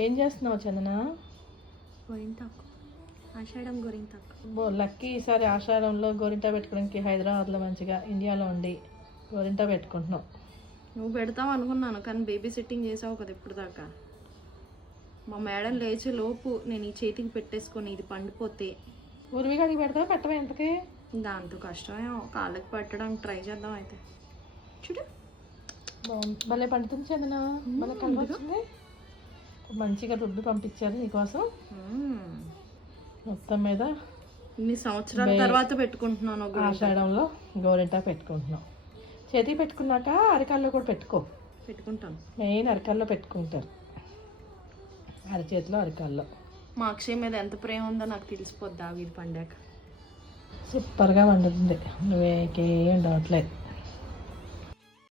ఏం చేస్తున్నావు చందన? గోరింటాకు, ఆషాఢం గోరింటాకు. లక్కీ ఈసారి ఆషాఢంలో గోరింటా పెట్టుకోవడానికి హైదరాబాద్లో మంచిగా ఇండియాలో ఉండి గోరింటా పెట్టుకుంటున్నావు. నువ్వు పెడతావు అనుకున్నాను, కానీ బేబీ సిట్టింగ్ చేసావు కదా ఇప్పుడు దాకా. మా మేడం లేచే లోపు నేను ఈ చేతికి పెట్టేసుకొని ఇది పండిపోతే ఉరివిగాడికి పెడతావా పెట్టవా ఇంతకి? దాంతో కష్టమే, కాళ్ళకి పెట్టడానికి ట్రై చేద్దాం అయితే. చూడు బాగుంది, భలే పండుతుంది చందన, భలే కలవచ్చింది. మంచిగా రుబ్బి పంపించారు నీకోసం. మొత్తం మీద ఇన్ని సంవత్సరాల తర్వాత పెట్టుకుంటున్నాను ఆషాఢంలో గోరింటా పెట్టుకుంటున్నావు. చేతికి పెట్టుకున్నాక అరికాల్లో కూడా పెట్టుకుంటాను. మెయిన్ అరికాల్లో పెట్టుకుంటారు, అరచేతిలో అరికాల్లో. మా అక్షయ్ మీద ఎంత ప్రేమ ఉందో నాకు తెలిసిపోద్ది వీడి పండాక. సూపర్గా వండుతుంది, నువ్వేకేం ఉండవట్లేదు.